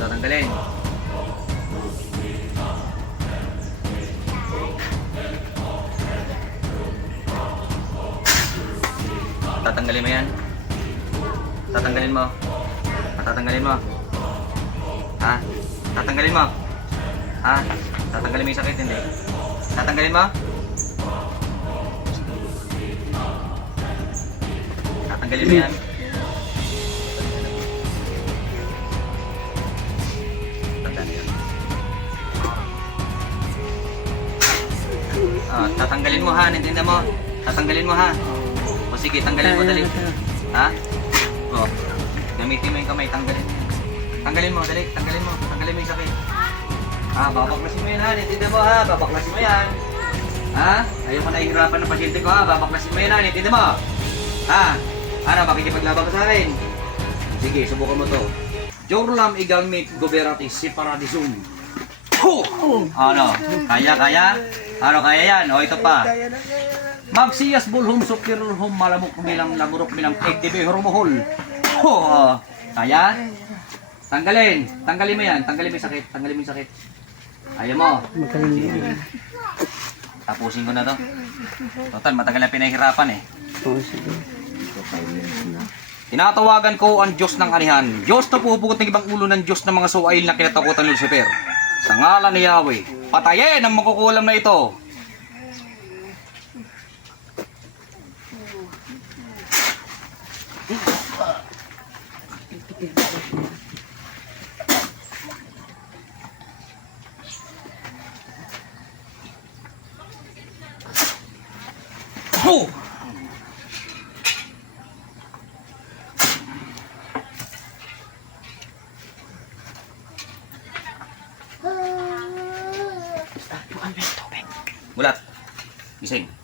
tatanggalin. Tatanggalin mo yan. Tatanggalin mo. Ah, Tatanggalin mo. Ha? Tatanggalin mo. Ha? Tatanggalin mo yung sakit, hindi. Tatanggalin mo. Tatanggalin mo yan. Ah, tatanggalin mo ha, nintindi mo. Tatanggalin mo ha. O sige, tanggalin mo dali. Ha? O. Gamitin mo yung kamay, tanggalin. Tanggalin mo, dali. Tanggalin mo. Tanggalin mo yung sakit. Ha, babaklasin mo yan ha. Nintindi mo ha. Babaklasin mo yan. Ha? Ayaw ko nahihirapan ng pasyente ko ha. Babaklasin mo yan ha. Nintindi mo. Ha? Ano, makikipaglaban ka sa akin? Sige, subukan mo to. Jorlam igalmit goberatis separadisum. Ho! Ano? Kaya, kaya? Ano kaya yan? O, ito pa. Magsiyas bulhum sukirhum malamok bilang lamurok bilang egdibe hurmuhol. Ho! ah. Kaya? Tanggalin. Tanggalin mo yan. Tanggalin mo yung sakit. Tanggalin mo yung sakit. Ayaw mo. Tapusin ko na to. Total, matagal na pinahirapan eh. Tinatawagan ko ang Diyos ng anihan. Diyos na pupugot ng ibang ulo ng Diyos ng mga suwail na kinatakutan ni Lucifer. Sa ngalan ni Yahweh, patayin ang makukulam na ito. Oh! Mulat. Gising.